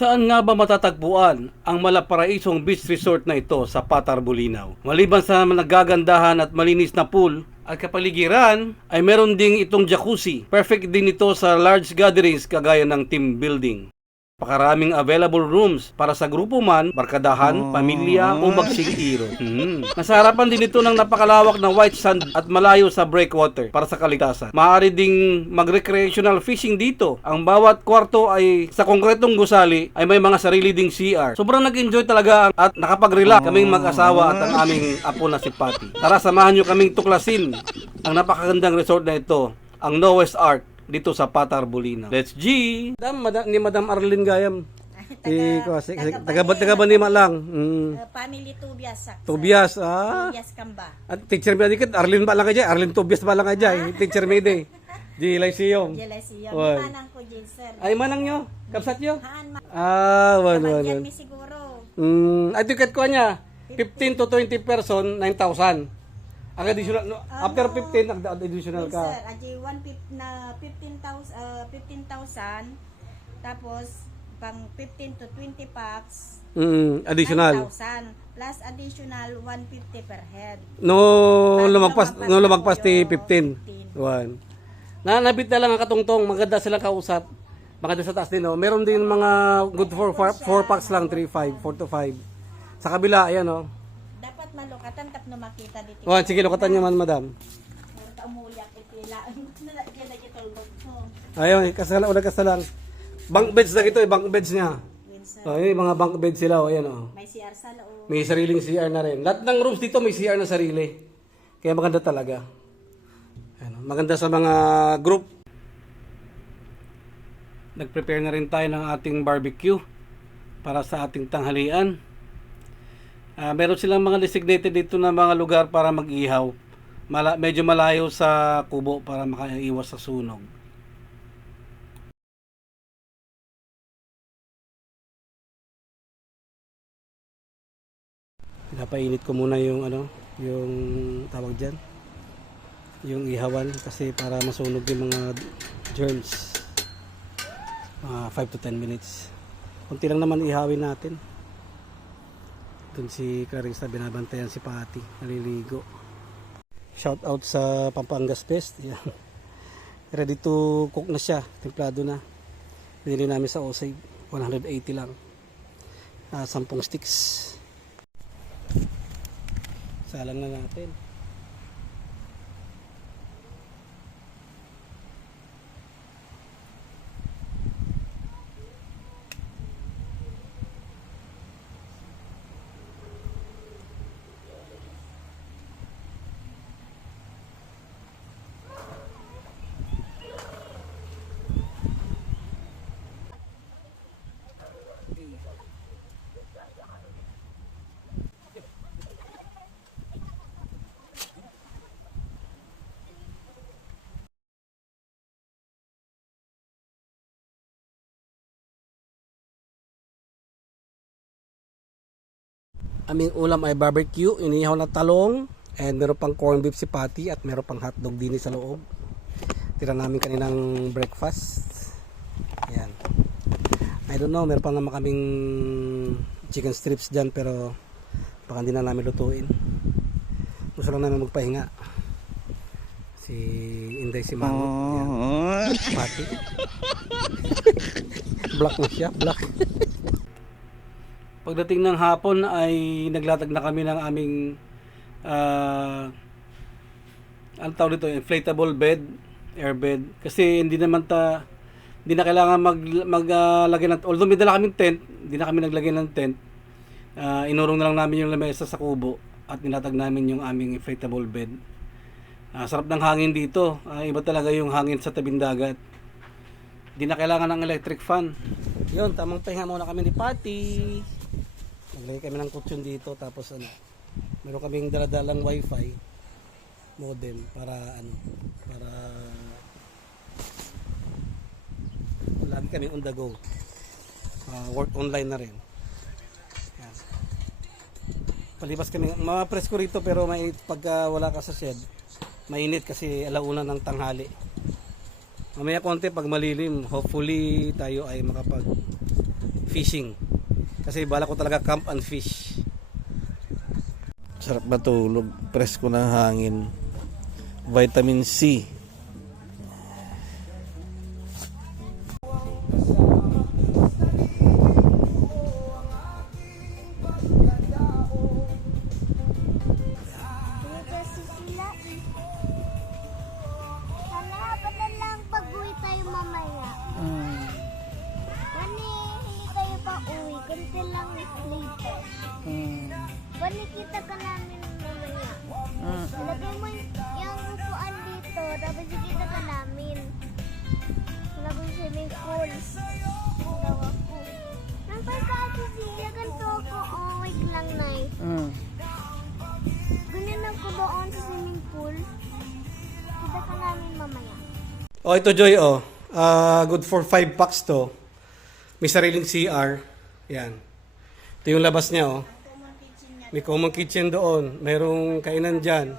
Saan nga ba matatagpuan ang malaparaisong beach resort na ito sa Patar, Bolinao? Maliban sa nagagandahan at malinis na pool at kapaligiran, ay meron ding itong jacuzzi. Perfect din ito sa large gatherings kagaya ng team building. Pakaraming available rooms para sa grupo man, barkadahan, pamilya o magsing-iro. Nasa harapan din ito ng napakalawak na white sand at malayo sa breakwater para sa kaligtasan. Maaari ding mag-recreational fishing dito. Ang bawat kwarto ay sa konkretong gusali ay may mga sarili ding CR. Sobrang nag-enjoy talaga at nakapag-relax kaming mag-asawa at ang aming apo na si Patty. Tara, samahan nyo kaming tuklasin ang napakagandang resort na ito, ang Noah's Ark, dito sa Patar, Bolinao. Let's G! Ni Madam Arlene Gayam. Taga Banima lang. Family Tobias. Tobias, Tobias Kamba. At teacher mo dikit, Arlene ba lang ka dyan? Arlene Tobias ba lang ka dyan? Teacher mo din. Jilay siyong. Jelay siya. Oy. Manang ko, Jil, sir. Ay, manang nyo? Kapsat nyo? Haan, Wan. mi siguro. Ay, ticket ko niya. 15 to 20 person, 9,000. Ang additional, after 15, additional Yes, ka. sir. Aji 15,000. Tapos, pang 15 to 20 packs. Additional. 9,000. Plus additional 150 per head. No Lumagpas lumagpas na ti po 15. 15. Wan. Nanabit na lang ang katungtong, maganda silang kausap. Maganda sa taas din, no. Meron din mga good for 4 packs lang, 3, 5, 4 to 5. Sa kabila, ayan, no. Dapat malukatan tap na makita dito. Wan, sige, lukatan niyo man, madam. Umuyak itila. Nalagyan na ito mo. Ayun, kasalang. Bunk beds na ito, bunk beds niya. Windsor. Oh, yun, mga bunk beds sila, ayan, oh. May CR sa loob. May sariling CR na rin. Lahat ng rooms dito may CR na sarili. Kaya maganda talaga. Ayan, maganda sa mga group. Nag-prepare na rin tayo ng ating barbecue para sa ating tanghalian. Meron silang mga designated dito na mga lugar para mag-ihaw. Medyo malayo sa kubo para makaiwas sa sunog. Pinapainit ko muna yung yung tawag diyan. Yung ihawan kasi para masunog yung mga germs. 5 to 10 minutes. Kunti lang naman ihawin natin. Doon si Clarissa, binabantayan si Patty, naliligo. Shout out sa Pampangas Fest. Yan. Ready to cook na siya, templado na. Binili namin sa Osay, 180 lang. 10 sticks. Salang na natin. Aming ulam ay barbecue, inihaw na talong, and meron pang corned beef si Patty at meron pang hotdog din sa loob. Tira namin kaninang breakfast. Yan. I don't know, meron pang naman kaming chicken strips dyan pero baka hindi na namin lutuin. Gusto lang namin magpahinga. Si Inday si Mango. Patty. Black na siya, black. Pagdating ng hapon ay naglatag na kami ng aming ano tawag dito, inflatable bed, air bed. Kasi hindi na kailangan maglagay ng, although may dala kaming tent, hindi na kami naglagay ng tent. Inurong na lang namin yung lamesa sa kubo at nilatag namin yung aming inflatable bed. Sarap ng hangin dito. Iba talaga yung hangin sa tabing dagat. Hindi na kailangan ng electric fan. Yun, tamang pahinga muna kami ni Patty. Naglagay kami ng kutsyon dito tapos meron kaming daladalang wifi modem para lagi kami on the go. Work online na rin. Yan. Palibas kami, presko rito pero may pagka wala ka sa shed, mainit kasi alauna ng tanghali. Mamaya konti pag malilim, hopefully tayo ay makapag fishing. Kasi bala ko talaga camp and fish. Sarap matulog, presko ng hangin. Vitamin C. Kasi sila hanapan na lang pag-uwi tayo mamaya. Wani, hindi tayo pa uwi. Kunti lang later. Wani, kita ka namin mamaya. Lagay mo yung upuan dito, tapos kita ka namin. Lagay mo swimming pool. Daw ako. Nampay ka ate siya, ganito ako. Oh, wait lang, Nay. Ganyan ako doon sa swimming pool. Kita ka namin mamaya. Oh, ito Joy, oh. Good for 5 packs to. May sariling CR. Yan. Ito yung labas niya, oh. May common kitchen doon. Mayroong kainan dyan.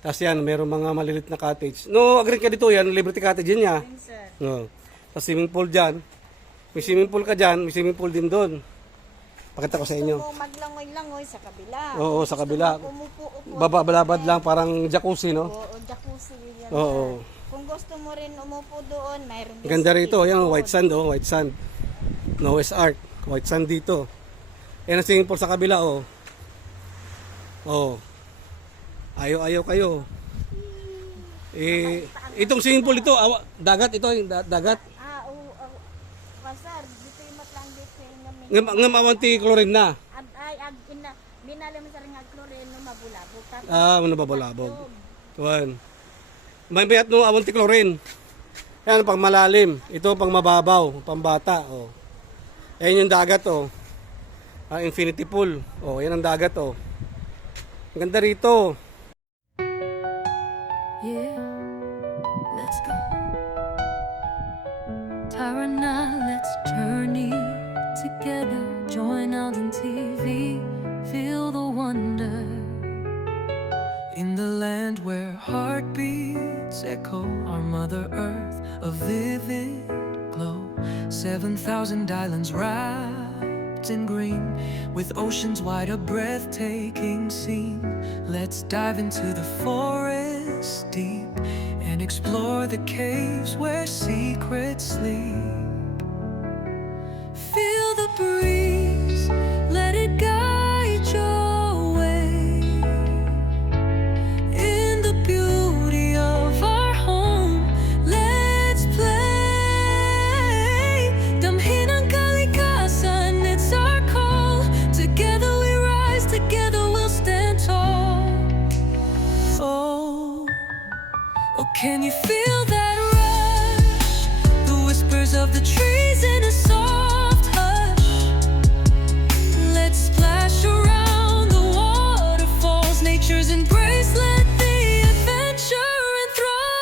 Tapos yan, mayroong mga malilit na cottage. No, agree ka dito yan. Liberty Cottage yan niya. No. Tapos swimming pool dyan. May swimming pool ka dyan. May swimming pool din doon. Pakita ko sa inyo. Gusto mo maglangoy-langoy sa kabila. Oo, sa kabila. Umupo-upo. Babalabad lang, parang jacuzzi, no? Oo, jacuzzi yan. Oo. Kung gusto mo rin umupo doon, mayroon din. Ganda rito. swimming Yan, pool. white sand, oh. White sand. Noah's Ark. White sand dito. Yan ang swimming pool sa kabila, oh. Oh. Ayaw kayo. Itong swimming pool ito, dagat ito, dagat. Oo. Pasar, dito yung matlang dito yung Ngam awanti chlorine na. binali mo sa ring chlorine no mabulabog. Nababalabog. Tuwan. May bayat no awanti chlorine. Yan pang malalim. Ito pang mababaw, pambata, oh. Ayan yung dagat, oh. Infinity pool. Oh, yan ang dagat, oh. Ang ganda rito. Yeah, let's go. Tara na, let's journey together. Join out on TV, feel the wonder. In the land where heartbeats echo, our Mother Earth, a vivid glow. 7,000 islands wrapped in green, with oceans wide, a breathtaking scene. Let's dive into the forest deep and explore the caves where secrets sleep. Feel the breeze, let it guide your way. In the beauty of our home, let's play. Damhin ang kalikasan, it's our call. Together we rise, together we'll stand tall. Oh, can you feel that rush? The whispers of the trees in a soft hush. Let's splash around the waterfalls, nature's embrace. Let the adventure enthrall.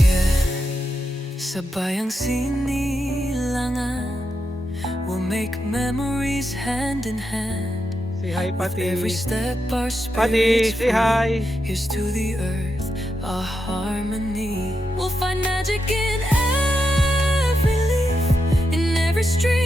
Yeah, sabay ang sinilangan. We'll make memories hand in hand. Say hi, Pati. Every step our Pati, spirits say hi. Here's to the earth, a harmony. We'll find magic in every leaf, in every street.